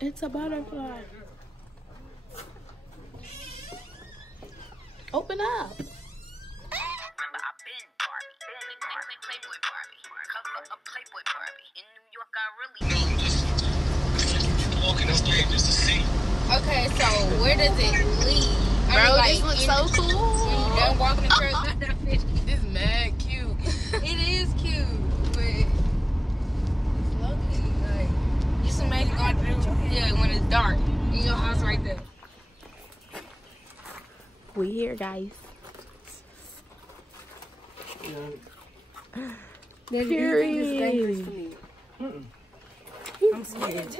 It's a butterfly. Open up. Okay, so where does it lead? Bro, this looks so cool. When you done walking the trail, This mad cute. it is cute, but it's low key. Like, you should maybe go yeah, when it's dark. In your house right there. We here, guys. Period. I'm scared.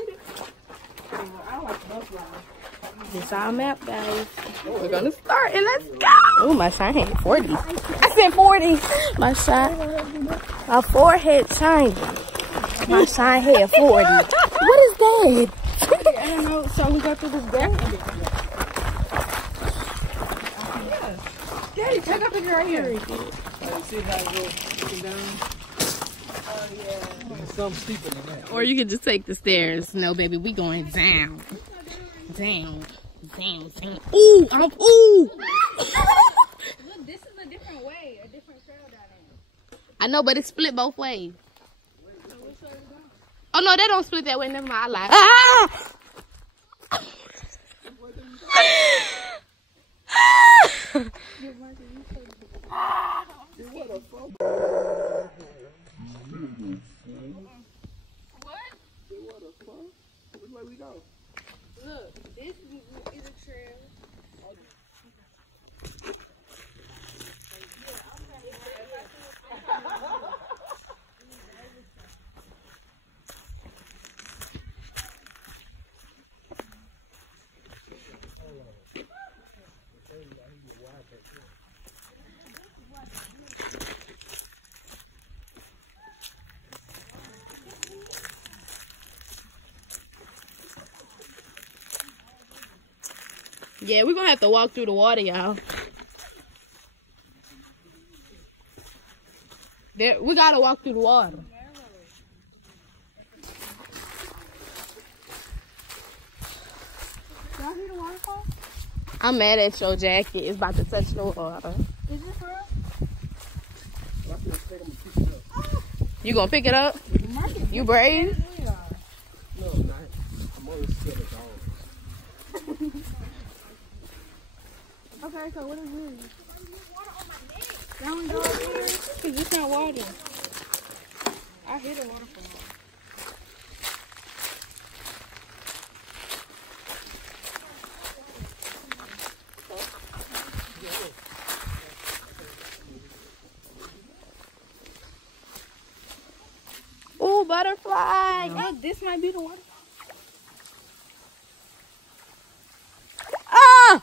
This our map, guys. We're gonna start and let's go. Oh, my shine hit 40. I said 40. My shine, my forehead shine. My shine hit 40. What is that? I don't know. So we go through this gap. Daddy, check up in right here. See how it goes down? Oh, yeah. Some steeper than that. Or you can just take the stairs. No, baby, we going down. Down. Down. Down. Ooh, ooh. Look, this is a different way, a different trail down there. I know, but it's split both ways. Oh, no, they don't split that way. Never mind. I lied. Ah! Look, this is a trail. Yeah, we're gonna have to walk through the water, y'all. We gotta walk through the water. Y'all hear the waterfall? I'm mad at your jacket. It's about to touch the water. Is it for real? You gonna pick it up? You brave? No, I'm not. I'm always scared of dogs. Okay, so what is this? Y'all wanna go over here? Cause it's not water. I hear the waterfall. Ooh, butterfly. Oh, this might be the waterfall. Ah!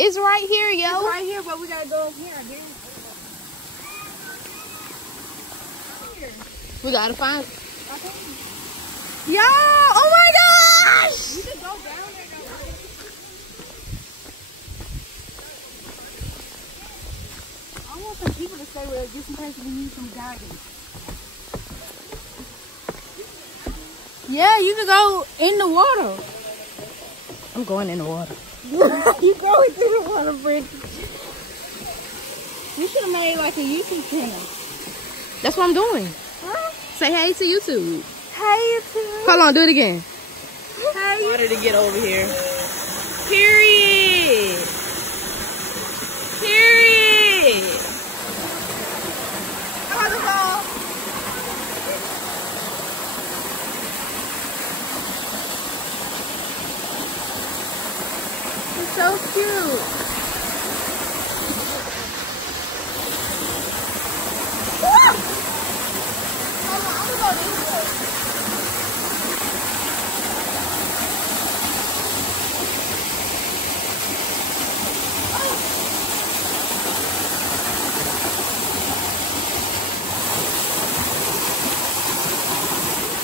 It's right here, yo. It's right here, but we gotta go up here again. We gotta find it. Okay. Yo! Oh my gosh! You can go down there though. I want some people to stay with us just in case we need some guidance. Yeah, you can go in the water. I'm going in the water. You going through the water, Brick. You should have made like a YouTube channel. That's what I'm doing. Huh? Say hey to YouTube. Hey, YouTube. Hold on, do it again. Hey. Harder to get over here. Period. Period. Come on, ball. It's so cute.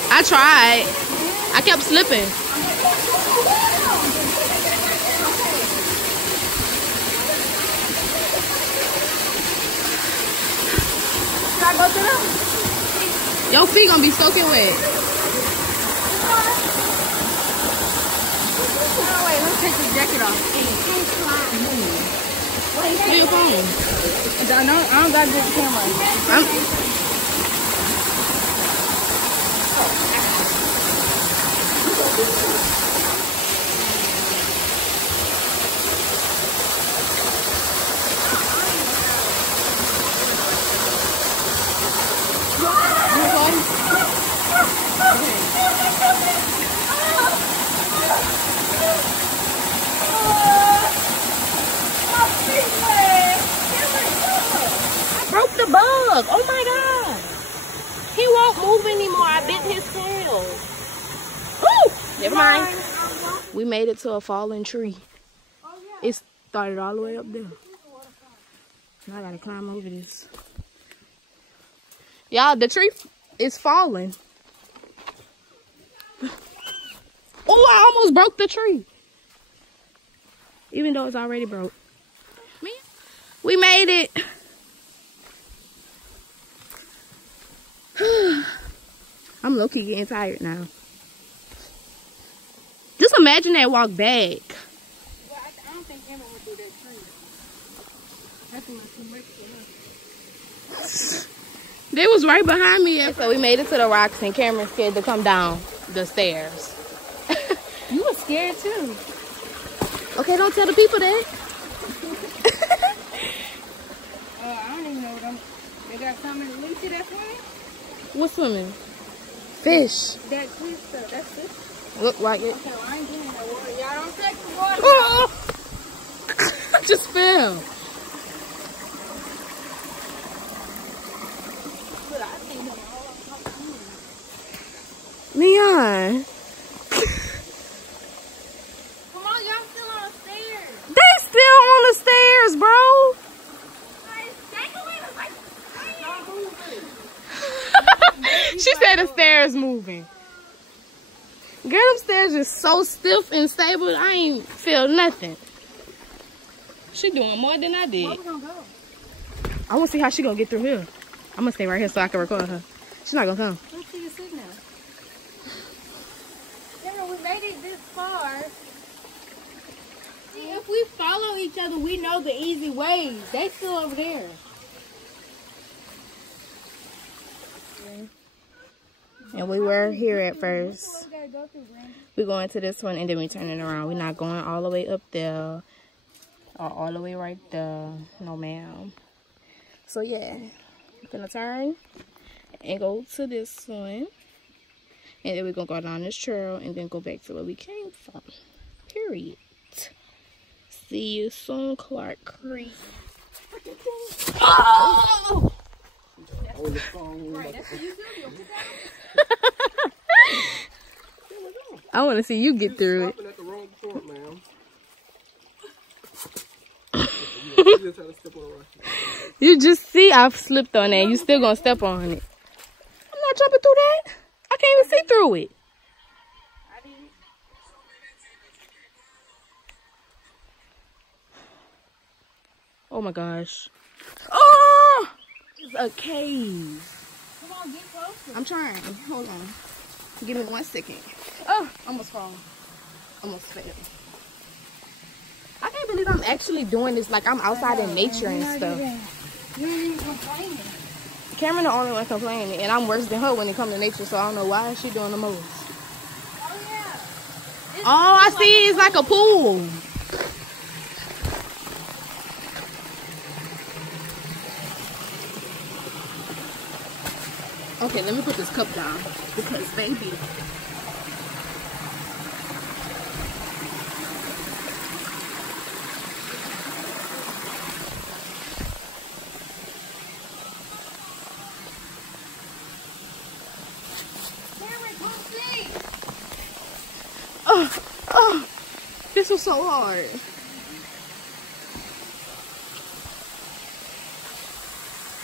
I tried. I kept slipping. Should I go to them? Your feet gonna be soaking wet. Oh, wait, let's take this jacket off. Where your phone? I don't got this camera. Broke the bug. Oh my god. He won't move anymore. I bit his tail. Ooh! Never mind. We made it to a fallen tree. It started all the way up there. Now I gotta climb over this. Y'all, the tree is falling. Oh, I almost broke the tree. Even though it's already broke. We made it. I'm low-key getting tired now. Just imagine that walk back. Well, I don't think Emma would do that tree. That's too much for her. They was right behind me. So we made it to the rocks and Cameron's scared to come down the stairs. You were scared too. Okay, don't tell the people that. I don't even know what I'm... They got something to lead to that point? What's swimming? Fish. That fish stuff, that's fish. Look like it. Okay, well, I ain't getting in that water. Y'all don't take the water. Oh! I just fell. But I see him all Leon. Come on, y'all still on the stairs. They still on the stairs, bro. She said the stairs moving. Girl, them stairs is so stiff and stable. I ain't feel nothing. She doing more than I did. Where we gonna go? I want to see how she gonna get through here. I'm gonna stay right here so I can record her. She's not gonna come. Let's see you sitting there. Cameron, we made it this far. See, if we follow each other, we know the easy ways. They still over there. And we were here at first. We're going to this one and then we turning around. We're not going all the way up there or all the way right there. No, ma'am. So yeah, we're gonna turn and go to this one. And then we're gonna go down this trail and then go back to where we came from. Period. See you soon, Clark Creek. Oh! I want to see you get through it. You just see I've slipped on that. You still gonna step on it. I'm not jumping through that. I can't even see through it. Oh my gosh. Oh! It's a cave. Come on, get closer. I'm trying. Hold on. Give me 1 second. Oh, almost fall. Almost failed. I can't believe I'm actually doing this. Like I'm outside in nature and stuff. You ain't even complaining. Cameron the only one complaining, and I'm worse than her when it comes to nature. So I don't know why she doing the most. Oh yeah. Oh, I see. It's like a pool. Okay, let me put this cup down because baby. Oh, this was so hard.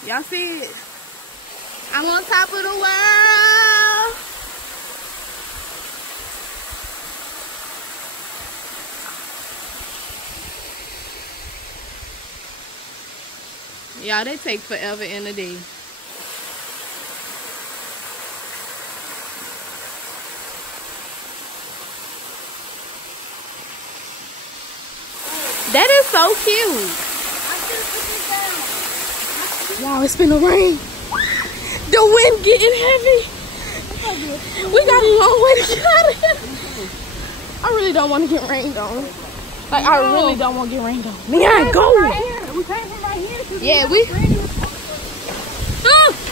Y'all see it? I'm on top of the world. Y'all, they take forever in a day. That is so cute. Y'all, it's finna rain. The wind getting heavy. We got a long way to get out of here. I really don't want to get rained on. Like, I really don't want to get rained on. Man, go. We came from right here. Yeah, we.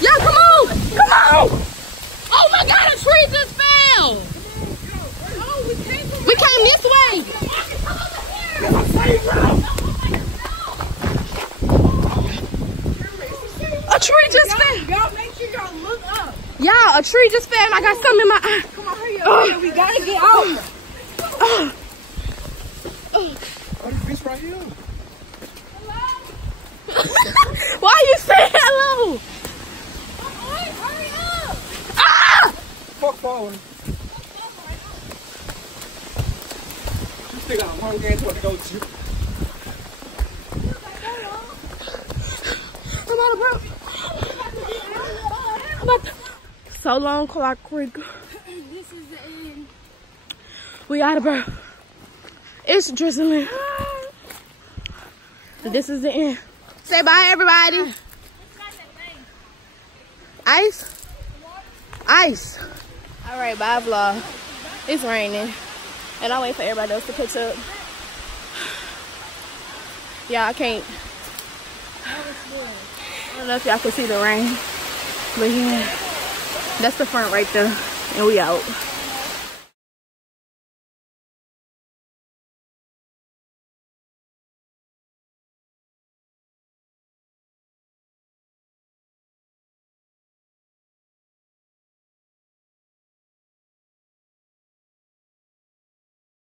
Y'all, come on. Come on. Oh my God, a tree just fell. We came this way. A tree just fell. Y'all make sure y'all look up. Y'all, a tree just fell and I got something in my eye. Come on, hurry up. We gotta get out. Oh, the fish right here. Why are you saying hello? Hurry up. Ah! Fuck falling. You still got a long game to go to. I'm out of breath. So long, Clock Creek. This is the end. We out of breath. It's drizzling. This is the end. Say bye, everybody. Ice? Ice. All right, bye, vlog. It's raining. And I wait for everybody else to catch up. Yeah, I can't. I don't know if y'all can see the rain. But yeah, that's the front right there. And we out.